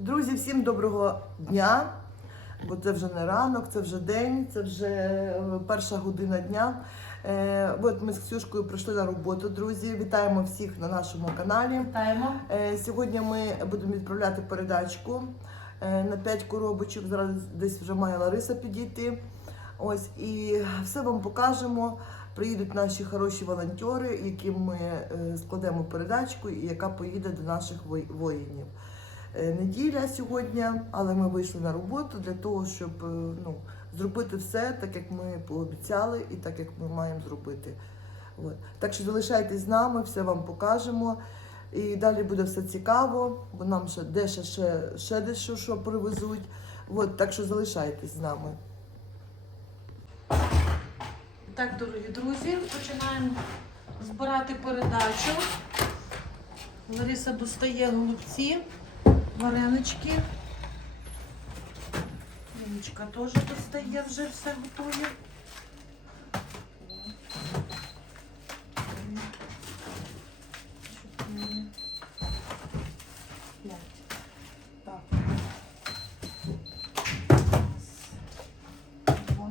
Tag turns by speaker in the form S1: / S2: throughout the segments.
S1: Друзі, всім доброго дня, бо це вже не ранок, це вже день, це вже е, перша година дня. Е, от ми з Ксюшкою прийшли на роботу, друзі. Вітаємо всіх на нашому каналі.
S2: Вітаємо.
S1: Е, сьогодні ми будемо відправляти передачку е, на 5 коробочок. Зараз десь вже має Лариса підійти. Ось і все вам покажемо. Приїдуть наші хороші волонтери, яким ми складемо передачку, і яка поїде до наших воїнів. Е, Неділя сьогодні, але ми вийшли на роботу для того, щоб е, ну, зробити все так, як ми пообіцяли, і так, як ми маємо зробити. От. Так що залишайтесь з нами, все вам покажемо. І далі буде все цікаво, бо нам ще дещо ще, ще дещо що привезуть. От, так що залишайтесь з нами.
S2: Так, дорогі друзі, починаємо збирати передачу. Лариса достає голубці, варенички. Ніночка теж достає, вже все готує. Чотири. П'ять. Так. Раз, два,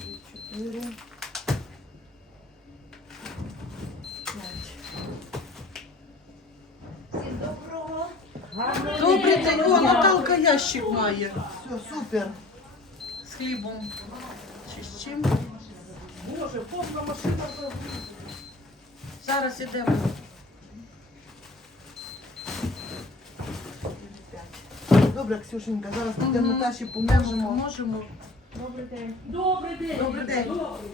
S2: три, чотири. П'ять.
S3: Всім доброго.
S2: Добрий день, о, Наталка ящик має
S1: Все, супер.
S2: з хлібом. Чи з чим?
S1: Боже, повна машина.
S2: Зараз ідемо.
S1: Добре, Ксюшенька, зараз підемо. Наташі
S2: Можемо,
S1: поможемо.
S2: можемо.
S3: Добрий день.
S4: Добрий день.
S2: Добрий день.
S4: Добрий.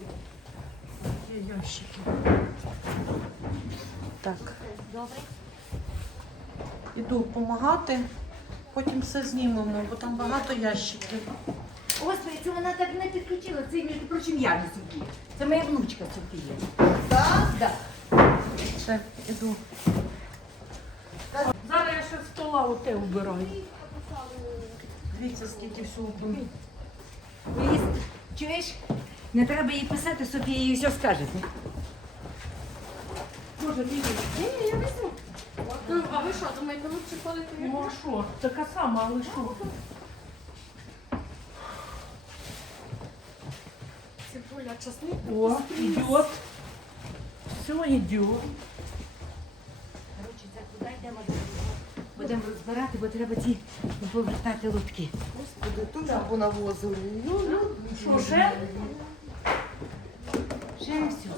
S2: Є ящики. Так,
S3: Добрий.
S2: іду допомагати, потім все знімемо, бо там багато ящиків.
S3: Господи, це вона так не підключила. Це, між прочим, я не Софія. Це моя внучка Софія.
S1: Так?
S3: Да.
S2: Все, іду.
S4: Зараз я ще з стола оте вбираю.
S2: Дивіться, скільки всього було.
S3: Її- Чуєш? Не треба їй писати, Софія їй все скаже.
S4: Може?
S3: Ні, ні, я візьму.
S4: Ну, а ви що, думаєте, лучше ходити? Ну, а що? Така сама, але що?
S5: Цибуля, часник.
S4: О, ідіот. Все, ідіот.
S3: Коротше, це куди йдемо до Будемо розбирати, бо треба ці повертати лотки.
S1: Господи, то вже понавозили. Ну, ну,
S4: Що, ще?
S3: Ще не все.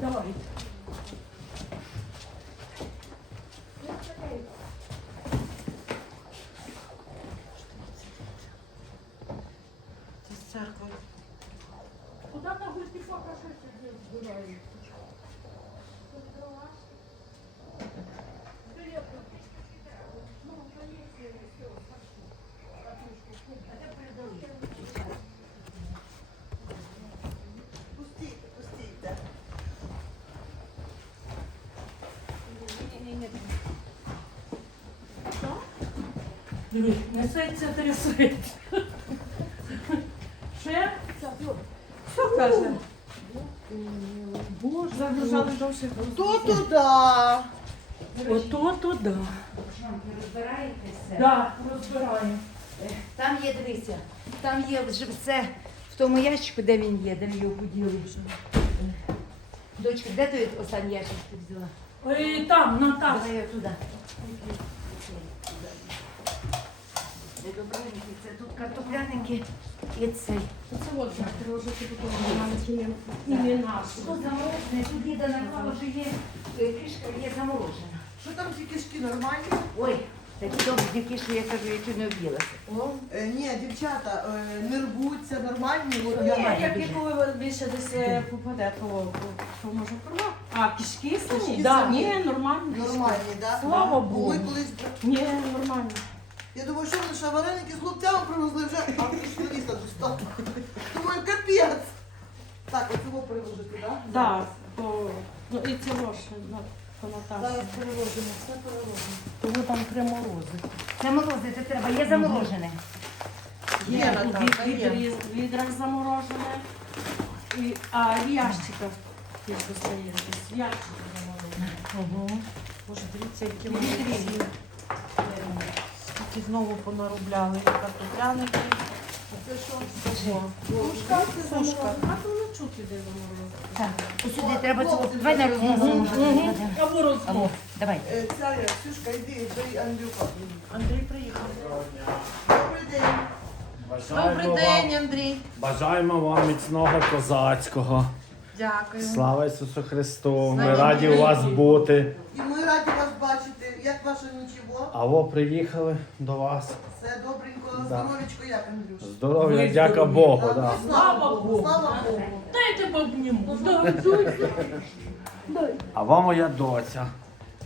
S4: Давай. Диви, несеться, трясеться. Ще? Що каже? Боже, загружали довше.
S1: То туди.
S4: Ото туди.
S3: Розбираєте все?
S4: Да, розбираємо.
S3: Там є, дивися, там є вже все в тому ящику, де він є, де ми його поділи. Дочка, де той останній ящик ти взяла?
S4: Ой, там, на там.
S3: Давай я туди. Це добренький, це тут картопляненький і цей.
S4: Це от приложити потім імена.
S3: Тут заморожене, тут є нормально, що є е, кишка, є заморожена.
S1: Що там ті кишки нормальні?
S3: Ой, такі добрі дівки, що я кажу, я чуть не об'їлася.
S1: Е, ні, дівчата, е, не рвуться, нормальні. От я
S5: Як
S3: дуже.
S5: коли більше десь е, попаде, то, то може порвати. А, кишки самі?
S1: Кишки
S5: Да,
S1: самі.
S5: ні, нормально.
S1: Нормальні, так?
S5: Слава
S1: Бо
S5: Богу.
S1: Ми колись,
S5: Ні, нормально.
S1: Я думаю, що вони ще вареники з хлопцями привезли вже, а пішли ліса достати. Думаю, капець. Так, оцього приложити, так?
S5: Да, то, ну і це лоше, на, Наташі.
S1: Зараз переложимо, все переложимо.
S4: Того там три морози.
S3: Заморозити треба, є заморожене.
S1: Є,
S5: Є,
S1: Наталка,
S5: від, від,
S1: є.
S5: від, відрах заморожене. І, а в ящиках як достає, в ящиках заморожене.
S4: Угу.
S2: Боже, дивіться, які вони всі. Скільки знову понаробляли. Картопляників.
S1: Це що? Сушка?
S2: Сушка.
S5: А то не чути, де.
S3: Так, ось сюди треба цього. Давай на розносимо.
S5: Або розмов.
S3: давай.
S1: Е, Ця, є, Ксюшка, йди, бери Андрюха.
S2: Андрій приїхав.
S1: Добрий день.
S2: Добрий день, Андрій.
S6: Бажаємо вам міцного козацького.
S2: Дякую.
S6: Слава Ісусу Христу! Ми
S2: Слава
S6: раді у вас бути.
S1: І ми раді вас бачити. Як ваше нічого?
S6: А во приїхали до вас.
S1: Все добренько,
S6: Да.
S1: здоровечко, як Андрюш?
S6: Здоров'я, дяка. Богу.
S1: Так,
S6: Да.
S1: ну, Слава Богу, слава Богу.
S5: Дайте обніму.
S6: А вам моя доця.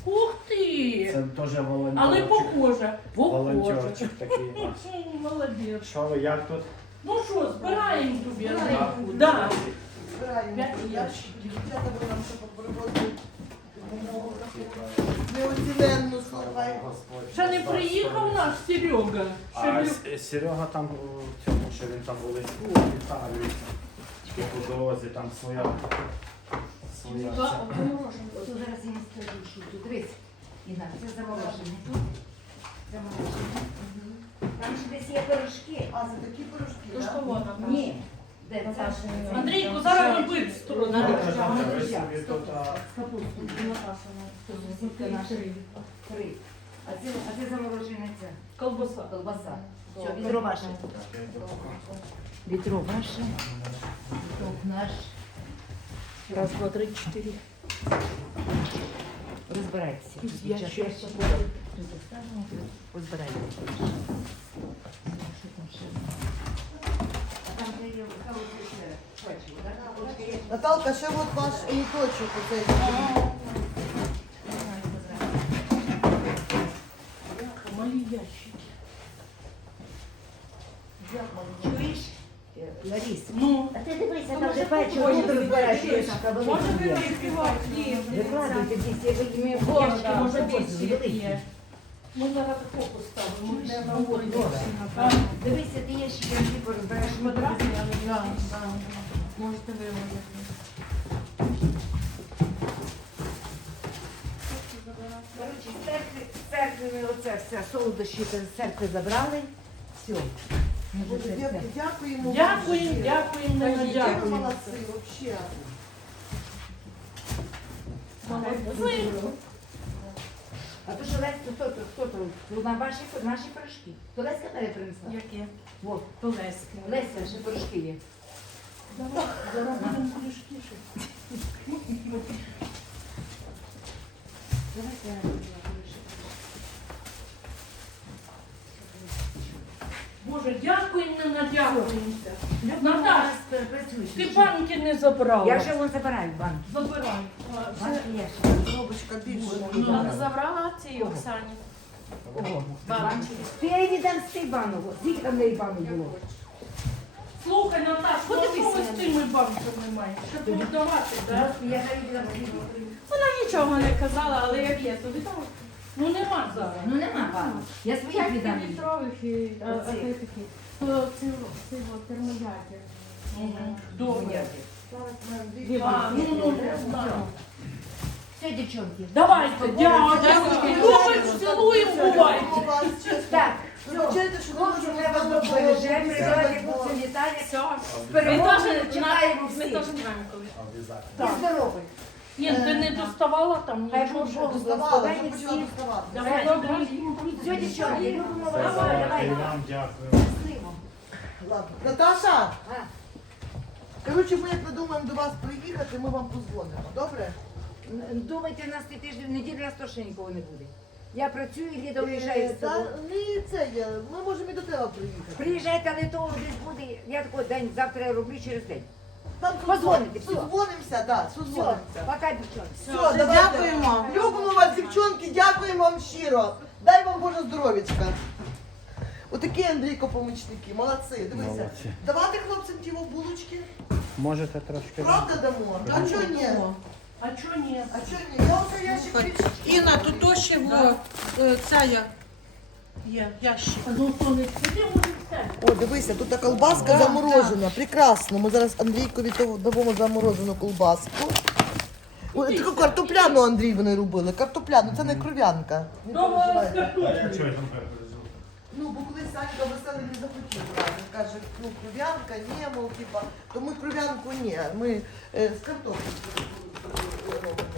S5: Ух ти!
S6: Це теж
S5: Але похоже. Похоже.
S6: Волонтерчик такий.
S5: М, Молодець.
S6: Що ви, як тут?
S5: Ну що, збираємо тобі.
S1: Збираємо.
S5: Да.
S1: Збираємо
S5: П'ять
S1: ящики.
S5: ящиків.
S1: Дівчата ви нам ще попривозили допомогу таку. Неоціненну, слухай.
S5: Ще не приїхав наш Серега.
S6: А
S5: не-
S6: С- Серега там у цьому, що він там у Литву, в Італії. Тільки по дорозі там своя. Своя. Ця.
S3: Ось зараз я не скажу, що тут. Дивись. Інна, це заморожене. Тут заморожене. Там ще десь є пирожки.
S1: А, це такі пирожки,
S5: То що вона?
S3: Ні. Де це?
S5: Андрійку, зараз ми бистро.
S3: На
S6: Може, там
S3: На
S6: собі тут, а,
S5: Капусту, Наташа.
S3: Три. А це, а це заморожене це.
S5: Колбаса.
S3: Колбаса. Все, відро ваше. Відро ваше. Відро наш.
S5: Раз, два, три, чотири.
S3: Розбирайтеся.
S5: Тут
S3: Дівчата, ще. Тут оставимо, розбирайтеся. Що там ще? А там де є хороший ще печиво, так?
S1: Наталка, ще от ваш ніточок оцей.
S5: Мої ящики.
S3: Чуєш? Е, Ларіс,
S5: Ну,
S3: а ти дивися,
S5: може,
S3: ти розбираєш,
S5: може,
S3: є.
S5: відкривати.
S3: Викладуйте
S5: може більше
S3: великі.
S5: Ми зараз.
S3: Дивися, ти ящики, я типу розбираєш.
S5: Квадратні, але. Можете виводити.
S3: Коротше, церкви, з церкви ми оце все, солодощі з церкви забрали. Все.
S1: Дівки, Дякуємо.
S5: Дякуємо, дякуємо, не
S1: Ви
S5: дякуємо.
S1: молодці, взагалі.
S3: А то що Леся, хто то, хто то? Ну, на ваші, наші пирожки. То Леська мене принесла.
S5: Яке?
S3: Вот,
S5: Полеське.
S3: Леся, ще пирожки є.
S5: Зараз будемо пиріжки ще.
S3: Давайте я розбила пирожки.
S5: Боже, дякуємо, не надякуємося. Наташ. Ти банки не забрала.
S3: Я вже вон забираю банк.
S5: Забирай.
S3: Банки є ще.
S1: Коробочка більше.
S5: Ну, забрала цій Оксані. Банки.
S3: Ти я їй віддам з цей банок. Скільки там неї банок було?
S5: Слухай, Наташ, ну а що ми з тими банками маємо? Ще продавати, так?
S3: Я.
S5: Вона нічого не казала, але як є, то відомо. Ну нема зараз.
S3: Ну нема банок. Я своїх віддам. їй.
S5: літрових і а,
S3: Оці.
S5: а ти такі. То от. Добре. А, ну, ну, ну, знаю.
S3: Все, дівчонки.
S5: Давайте, дякую. Любить, цілуємо, бувайте.
S3: Так,
S1: що можемо
S3: треба зробити. Вже
S5: Все.
S3: З перемогою чекаємо
S5: Ми теж знаємо коли.
S3: І здоровий.
S5: Ні, ти не доставала там
S3: Хай
S5: нічого.
S3: Бог? Бог
S1: Доставала, вже почала доставати.
S5: Давай,
S3: Добре.
S5: добре.
S3: Все, дівчонки, любимо.
S6: Давай,
S3: Давай, давай.
S6: вам дякую.
S3: Щасливо.
S1: Ладно. Наташа,
S3: А.
S1: коротше, ми як надумаємо до вас приїхати, ми вам позвонимо, добре?
S3: Думайте, у нас цей тиждень в неділю раз точно нікого не буде. Я працюю, Ліда уїжджає
S1: Е,
S3: з
S1: Та
S3: тобою.
S1: не це є, ми можемо і до тебе приїхати.
S3: Приїжджайте, але того десь буде. Я такий день завтра я роблю через день. Позвоните, все.
S1: Созвонимося, так,
S3: Все,
S1: созвонимося.
S3: пока, дівчонки.
S1: Все, дякуємо. Любимо вас, дівчонки, дякуємо вам щиро. Дай вам Боже здоров'ячка. Отакі Андрійко помічники, молодці. Дивися.
S6: Молодці.
S1: Давати хлопцям ті булочки.
S6: Можете трошки.
S1: Правда дамо? А чого ні?
S5: А чого ні?
S1: А чого ні? Я ящик більше.
S2: Інна, тут ще во, е, ця я. Є, ящик.
S5: Ну, то не сиди, може все.
S1: О, дивися, тут колбаска заморожена. Прекрасно. Ми зараз Андрійкові дамо заморожену колбаску. Ой, таку картопляну Андрій вони робили. Картопляну, це не кров'янка. Не
S5: Дома з
S1: переживайте. Ну, бо колись Санька веселий не захотів брати. Каже, ну кров'янка, ні, мов, типа, то ми кров'янку ні. Ми е, з картоплею робимо.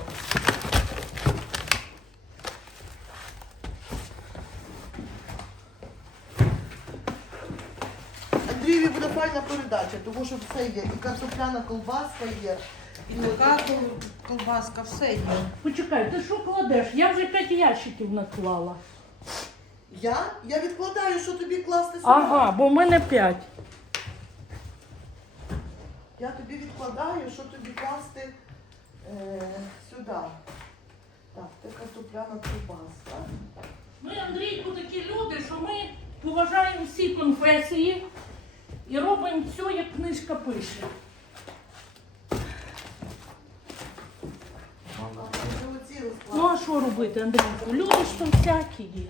S1: Андрієві буде файна передача, тому що все є. І картопляна колбаска є.
S2: І така колбаска, все є.
S5: Почекай, ти що кладеш? Я вже п'ять ящиків наклала.
S1: Я? Я відкладаю, що тобі класти сюди.
S5: Ага, бо в мене п'ять.
S1: Я тобі відкладаю, що тобі класти е, сюди. Так, це картопляна колбаска.
S5: Ми, Андрійку, такі люди, що ми поважаємо всі конфесії і робимо все, як книжка пише. Ну а що робити, Андрійку? Люди ж там всякі є.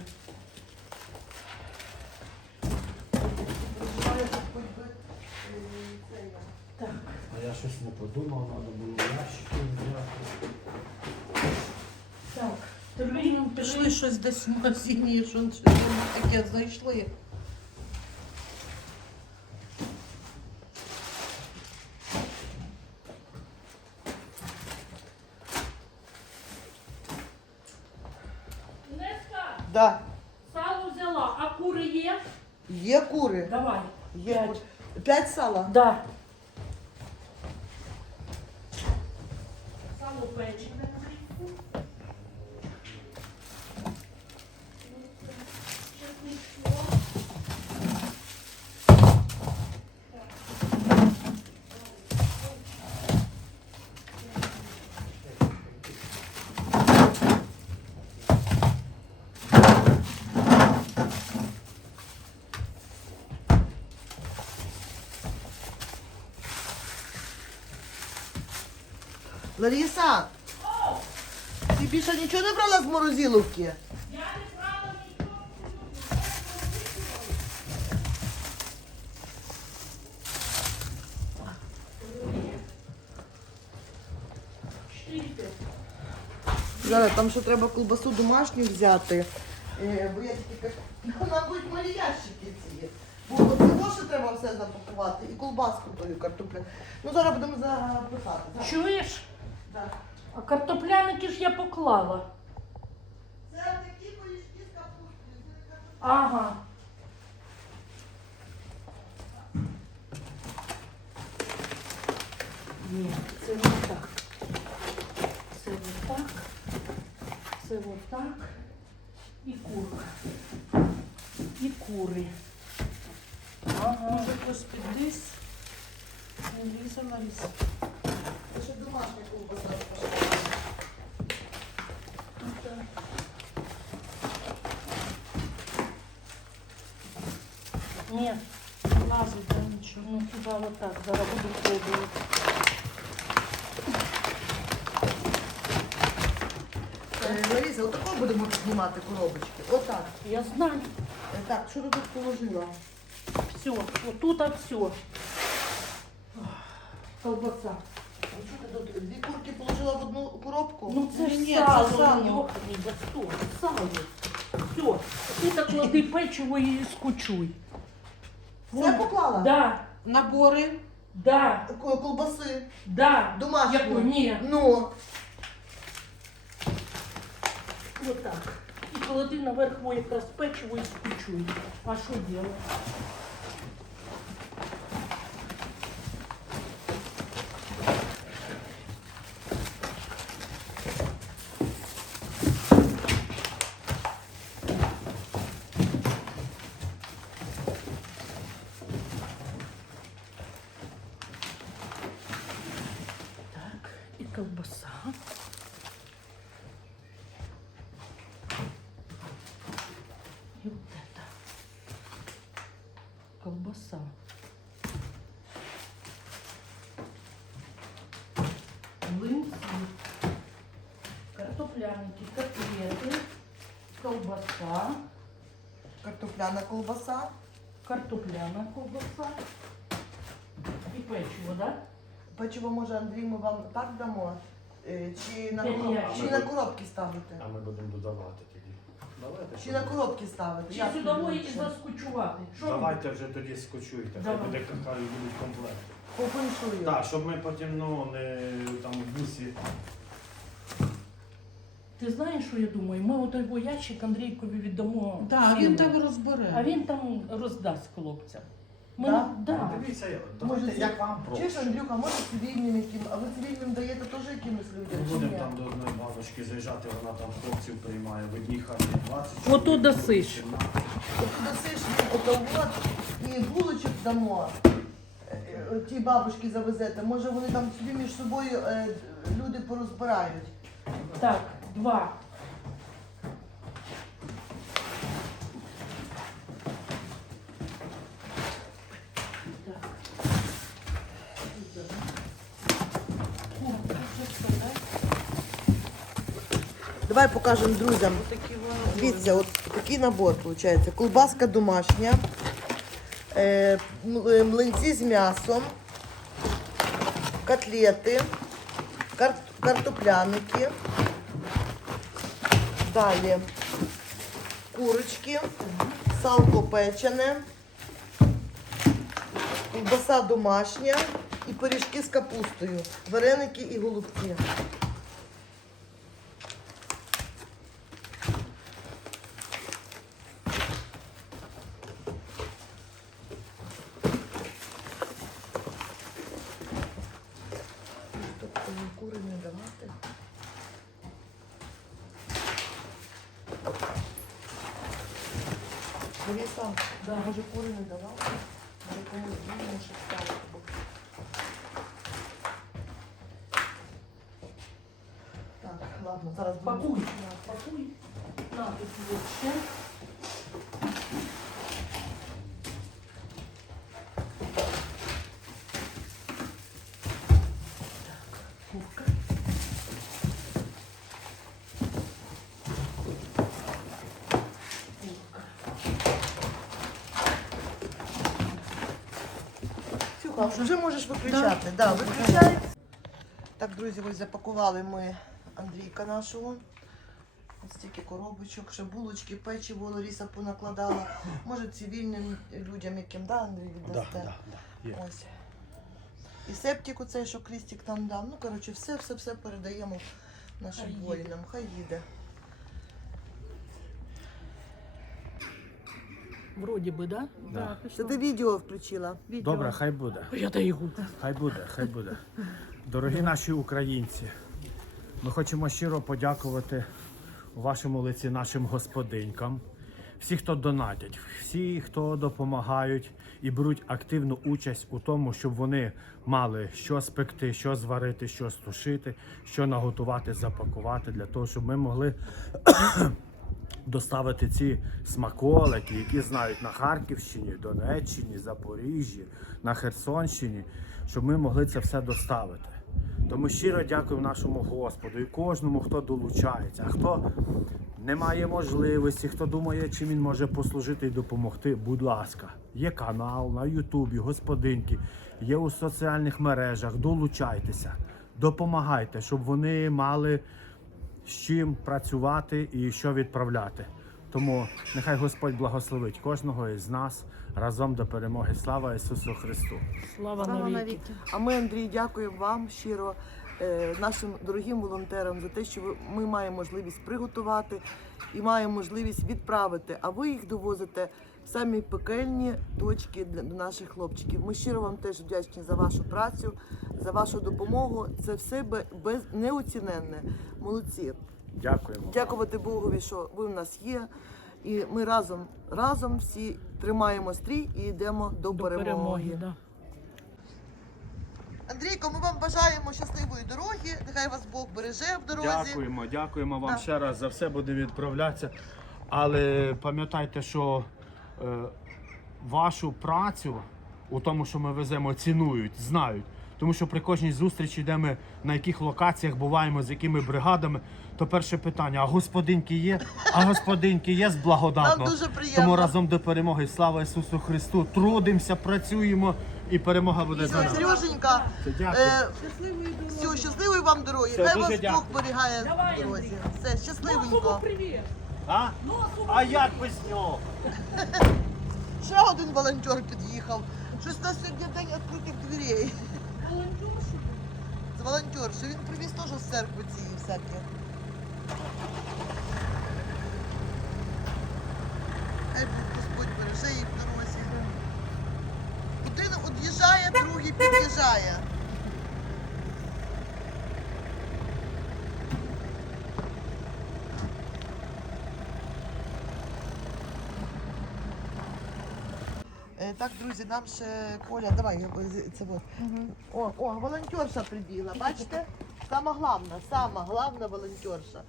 S5: Так.
S6: А я щось не подумав, треба було ящики взяти.
S5: Так,
S2: пішли щось десь в магазині, що щось таке знайшли.
S5: Неска,
S1: Да.
S5: сало взяла, а кури є?
S1: Є кури.
S5: Давай.
S1: Є
S5: П'ять.
S1: кури.
S5: Да. Сало печене.
S1: Лариса! Ти більше нічого не брала з морозиловки?
S5: Я не брала нічого.
S1: Зараз там ще треба колбасу домашню взяти. Е, бо я тільки кажу, нам будуть малі ящики ці. Бо цього ще треба все запакувати. І колбаску тою картоплю. Ну зараз будемо запихати. Так.
S5: Чуєш?
S1: Так.
S5: А картопляники ж я поклала.
S1: Це такі пиріжки з капустою.
S5: Ага. Ні, це не так. Це отак. Це отак. І курка. І кури. Ага.
S2: Може хтось піддись. Не лізе Лариса.
S1: Ще домашня колбаса.
S5: Ні,
S2: Лазить, да, нічого.
S5: ну хіба отак. Зараз буду пробувати.
S1: Е, Лариса, отако будемо знімати коробочки. Отак.
S5: Я знаю.
S1: Е, Так, що ти тут положила?
S5: Все, отут а все. Колбаса.
S1: Дві курки положила в одну коробку?
S5: Ну це ж
S2: Ні, це
S5: сало,
S2: сало.
S5: йоханий бастон, сало. Все, ти так клади печиво і скучуй.
S1: Все поклала?
S5: Да,
S2: Набори.
S5: да,
S1: Ко- Колбаси.
S5: да.
S1: Домашню.
S5: Яку? Ні,
S1: Ну,
S5: отак. І клади наверх якраз печиво і скучуй. А що робити? Так, і колбаса. И вот это. Колбаса. Млинці. Картопляники, котлети, колбаса,
S1: картопляна колбаса.
S5: картопляна колбаса і печиво, да?
S1: Печиво, може, Андрій, ми вам так дамо? Е, Чи на,
S5: П'ять
S1: короб-
S5: ящиків.
S1: чи на коробки ставити?
S6: А ми будемо додавати тоді. Давайте,
S1: Чи на коробки ставити?
S5: Чи
S1: Як
S5: і
S1: лучше?
S5: заскочувати? Що
S6: Давайте вже тоді скочуйте, хай
S5: Давай.
S6: буде какая будуть комплекти.
S1: По феншую.
S6: Так, щоб ми потім ну, не там в бусі.
S5: Ти знаєш, що я думаю? Ми отой бо ящик Андрійкові віддамо.
S2: Так, він там розбере.
S5: А він там роздасть хлопцям. Ми
S1: Да?
S5: не- да.
S6: Дивіться, давайте
S1: це-
S6: як вам
S1: Чи ж,
S6: проще.
S1: Андрюха, може цивільним яким, а ви цивільним даєте теж якимось людям? чи ні?
S6: Там до одної бабочки заїжджати, вона там хлопців приймає. В одній хаті 20
S5: Ото досиш.
S6: 17.
S1: Досиш ото от і булочок дамо. е, е, Ті бабушки завезете. Може вони там собі між собою е, люди порозбирають.
S5: Так, два. Так. О, це все, да?
S1: Давай покажемо друзям. Дивіться, от такий набор виходить. Колбаска домашня, е, е, млинці з м'ясом, котлети, картопляники. Далі курочки, салко печене, колбаса домашня і пиріжки з капустою, вареники і голубці. Тобто кури не давати. Лариса, да, може кури не давати? Може комусь вільно, щоб ставити. бо- Так, ладно, зараз будемо-
S5: Пакуй, пакуй. На, тут є ще. Курка.
S1: Ксюха, вже можеш виключати. Да. виключай. Так, друзі, ось запакували ми Андрійка нашого. Ось стільки коробочок, ще булочки, печиво Ларіса понакладала. Може цивільним людям, яким да, Андрій віддасте.
S6: Є.
S1: Ось. І септик оцей, що Крістік там дав. Ну, коротше, все, все, все передаємо нашим воїнам. Хай їде.
S5: Вроді би, да?
S6: Да.
S1: Це ти відео включила?
S6: Добре, хай буде.
S5: Я даю.
S6: Хай буде, хай буде. Дорогі наші українці, ми хочемо щиро подякувати у вашому лиці нашим господинькам, всі, хто донатять, всі, хто допомагають і беруть активну участь у тому, щоб вони мали що спекти, що зварити, що стушити, що наготувати, запакувати, для того, щоб ми могли доставити ці смаколики, які знають на Харківщині, Донеччині, Запоріжжі, на Херсонщині, щоб ми могли це все доставити. Тому щиро дякую нашому Господу і кожному, хто долучається, хто не має можливості, хто думає, чим він може послужити і допомогти. Будь ласка, є канал на Ютубі, господинки, є у соціальних мережах. Долучайтеся, допомагайте, щоб вони мали з чим працювати і що відправляти. Тому нехай Господь благословить кожного із нас разом до перемоги. Слава Ісусу Христу!
S5: Слава
S1: Слава
S5: навіки.
S1: навіки. А ми, Андрій, дякуємо вам щиро, е, нашим дорогим волонтерам, за те, що ви- ми маємо можливість приготувати і маємо можливість відправити. А ви їх довозите самі пекельні точки для до наших хлопчиків. Ми щиро вам теж вдячні за вашу працю, за вашу допомогу. Це все без неоціненне. Молодці.
S6: Дякуємо.
S1: Дякувати Богові, що ви в нас є. І ми разом, разом всі тримаємо стрій і йдемо до,
S5: До
S1: перемоги.
S5: перемоги, да.
S1: Андрійко, ми вам бажаємо щасливої дороги. Нехай вас Бог береже в дорозі.
S6: Дякуємо, дякуємо вам
S1: Да.
S6: ще раз за все буде відправлятися. Але пам'ятайте, що вашу працю у тому, що ми веземо, цінують, знають. Тому що при кожній зустрічі, де ми на яких локаціях буваємо, з якими бригадами, то перше питання: а господинки є? А господинки є з благодатного.
S1: Нам дуже приємно.
S6: Тому разом до перемоги. Слава Ісусу Христу! Трудимося, працюємо І перемога буде за нами.
S1: Сереженька, е, все, щасливої вам дороги.
S6: Все,
S1: Хай вас Бог берігає
S5: Давай,
S1: в дорозі. Все, щасливенько.
S6: А?
S5: Носову
S6: А як без нього?
S1: Ще один волонтер під'їхав. Щось у нас сьогодні день відкритих дверей.
S5: волонтершу.
S1: Це волонтер, що він привіз теж з церкви ці всякі. Хай Бог Господь береже їх в дорозі. Один від'їжджає, другий під'їжджає. Так, друзі, нам ще Коля, давай я з- це от. О, о, волонтерша прибігла, бачите? Сама головна, сама головна волонтерша.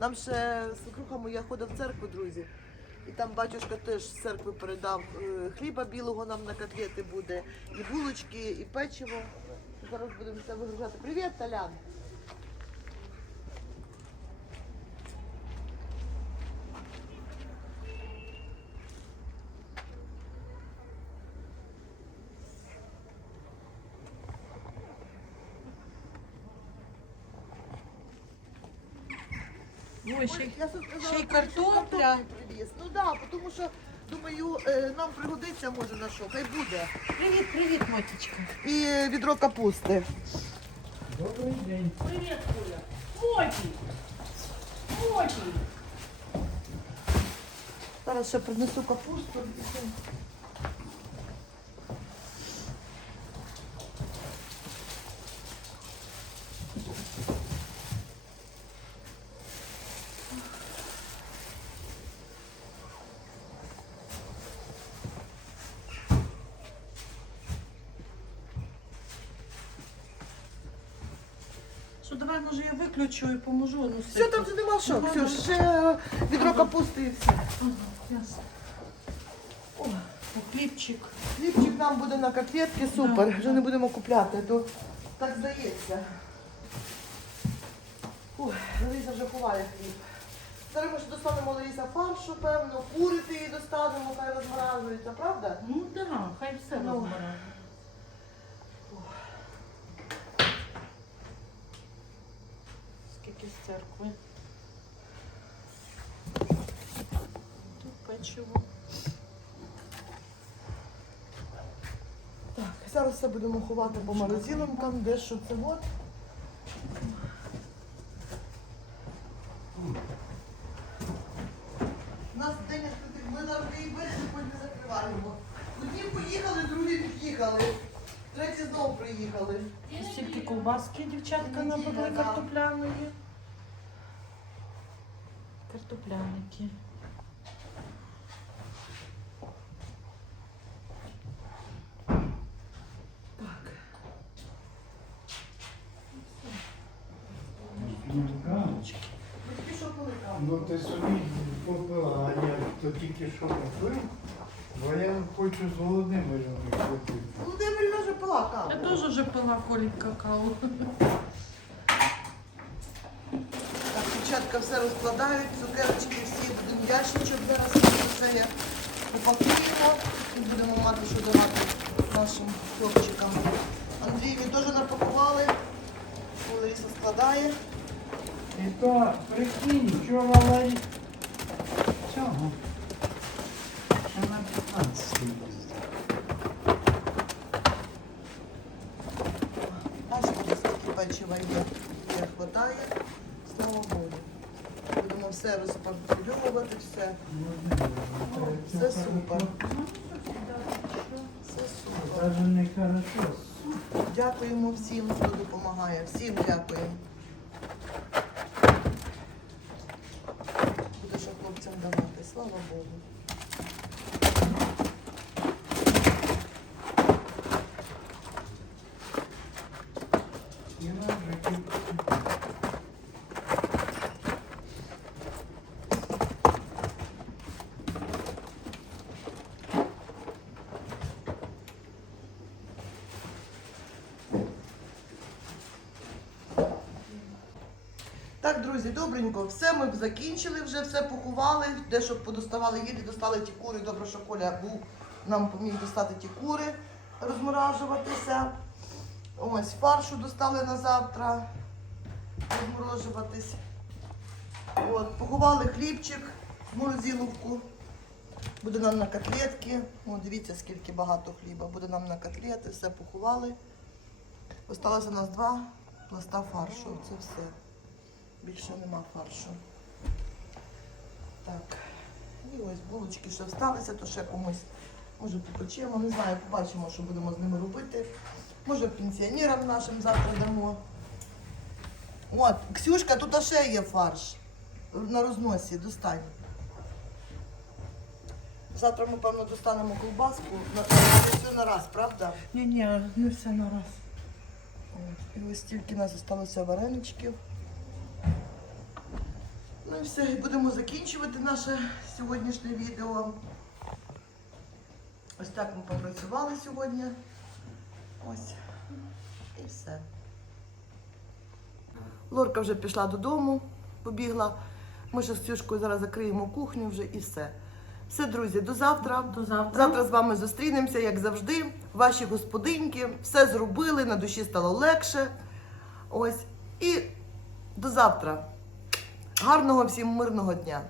S1: Нам ще свекруха моя ходить в церкву, друзі. І там батюшка теж з церкви передав е, хліба білого нам на котлети буде, і булочки, і печиво. Зараз будемо все вигружати. Привіт, Талян!
S2: Ой, ще, й-
S1: Я сказала,
S2: ще й картопля.
S1: привіз. Ну так, да, тому що, думаю, е, нам пригодиться може на що, хай буде.
S2: Привіт, привіт, матічка.
S1: І відро капусти. Добрий день.
S5: Привіт, Коля. Моті. Моті.
S1: Зараз ще принесу капусту.
S2: Що, давай, може, і поможу. Ну,
S1: Все, там вже нема що. Все,
S2: да.
S1: ще відро капусти і все.
S2: Ага, ясно. О, о, хлібчик.
S1: Хлібчик нам буде на котлетки, супер. Вже не будемо купляти, то так здається. Ух, Лариса вже ховає хліб. Зараз ми ще достанемо Лариса фаршу, певно, курити її достанемо, хай розморажується, правда?
S5: Ну так, да, хай все
S1: Ну.
S2: Скільки з церкви. Тут печиво.
S1: Так, зараз все будемо ховати по морозилинкам, де що це от. У нас день відкритих, ми завжди і двері сьогодні закриваємо. Одні поїхали, другі від'їхали. Треті знову приїхали.
S2: Стільки ковбаски дівчатка
S1: Неділя,
S2: набили
S1: да.
S2: картопляної.
S1: Там?
S7: Ну ти собі попила, а я то тільки що попив, бо я хочу з Володимиром.
S1: Володимир вже пила каву.
S2: Я теж вже пила колік какао.
S1: Так, дівчатка все розкладають, цукерочки всі, будемо ящичок зараз все я упакуємо і будемо мати що давати нашим хлопчикам. Андрієві теж напакували, Лариса складає.
S7: І то прикинь, вчора Ларі цього. Ще на 15 їздив.
S1: Бачите, скільки печива є, є хватає, слава Богу. Будемо все все. Все супер. Все супер. Дякуємо всім, хто допомагає. Всім дякуємо. Буде ще хлопцям давати. Слава Богу.
S7: І нам вже кілька.
S1: Так, друзі, добренько, все ми закінчили, вже все поховали, дещо подоставали їди, достали ті кури. Добре, що Коля був, нам поміг достати ті кури. розморажуватися. Ось фаршу достали на завтра розморожуватись. От, поховали хлібчик морозиловку. Буде нам на котлетки. О, дивіться, скільки багато хліба. Буде нам на котлети, все поховали. Осталося у нас два пласта фаршу. Це все. Більше нема фаршу. Так. І ось булочки ще всталися, то ще комусь може попечемо. Не знаю, побачимо, що будемо з ними робити. Може пенсіонерам нашим завтра дамо. От, Ксюшка, тут ще є фарш на розносі, достань. Завтра ми, певно, достанемо колбаску на, все на раз, правда?
S2: Ні, ні, не все на раз.
S1: От, І ось стільки у нас залишилося вареничків. Ну і все, і будемо закінчувати наше сьогоднішнє відео. Ось так ми попрацювали сьогодні. Ось. І все. Лорка вже пішла додому, побігла. Ми ще з Ксюшкою зараз закриємо кухню вже і все. Все, друзі, до завтра.
S2: До завтра.
S1: Завтра з вами зустрінемося, як завжди. Ваші господинки все зробили, на душі стало легше. Ось. І до завтра. Гарного всім мирного дня.